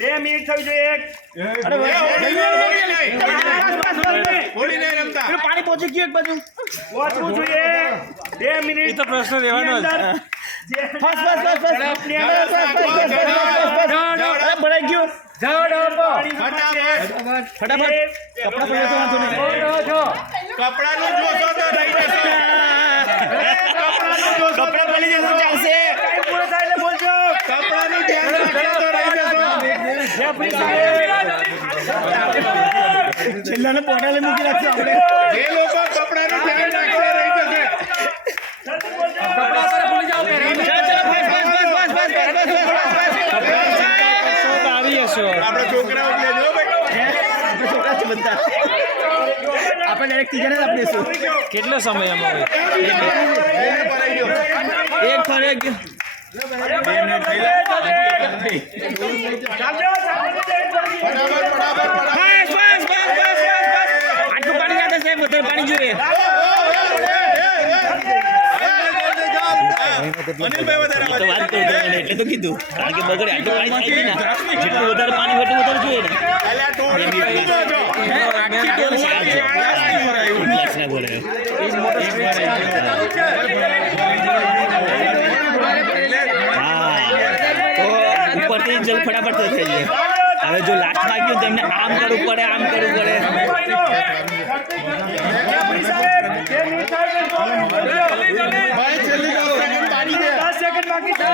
2 minute થઈ જોઈએ. પાણી પહોંચી ગયું એક બાજુ પહોંચવું જોઈએ. 2 મિનિટ તો પ્રશ્ન રહેવાનો જ. ભરાઈ ગયું ફટાફટ કપડાનું જોશો તો રહી જશો. કપડા પડી જશે ચાલશે ટાઈમ પૂરો થાય એટલે બોલજો. કપડાનું ધ્યાન રાખશો તો રહી જશો. રેફરી સાહેબ, છેલ્લાને પોટાલે મૂકી રાખશું આપણે જે લોકો કપડાનું ધ્યાન રાખશે રહી જશે. જલ્દી બોલજો. આવી જશો. આપણે છોકરાઓ લેજો ભાઈ. છોકરા છે બધા આપણે ડાયરેક્ટ ત્રીજાને જ આપી દઈશું કેટલો સમય અમારે? એક ફરે ગયો ચાલજો, ચાલજો, આટલું પાણી ના થશે વધારે પાણી જોઈએ અનિલભાઈ વધારે તો વાત તો એટલે તો કીધું કારણ કે બગડે આટલું પાણી થાય ને જેટલું વધારે પાણી હોય એટલું વધારે જોઈએ ને અલ્યા ટોળું કેટલું જોજો. ગ્લાસ ના બોલે હા તો ઉપરથી જલ ફટાફટ થઈ જાય હવે જો લાસ્ટમાં ગયું તો એમને આમ કરવું પડે આમ કરવું પડે રેફરી સાહેબ, 2 મિનિટ થાય એટલે બોલજો. ભાઈ છેલ્લી 10 સેકન્ડ બાકી છે. 10 સેકન્ડ બાકી છે.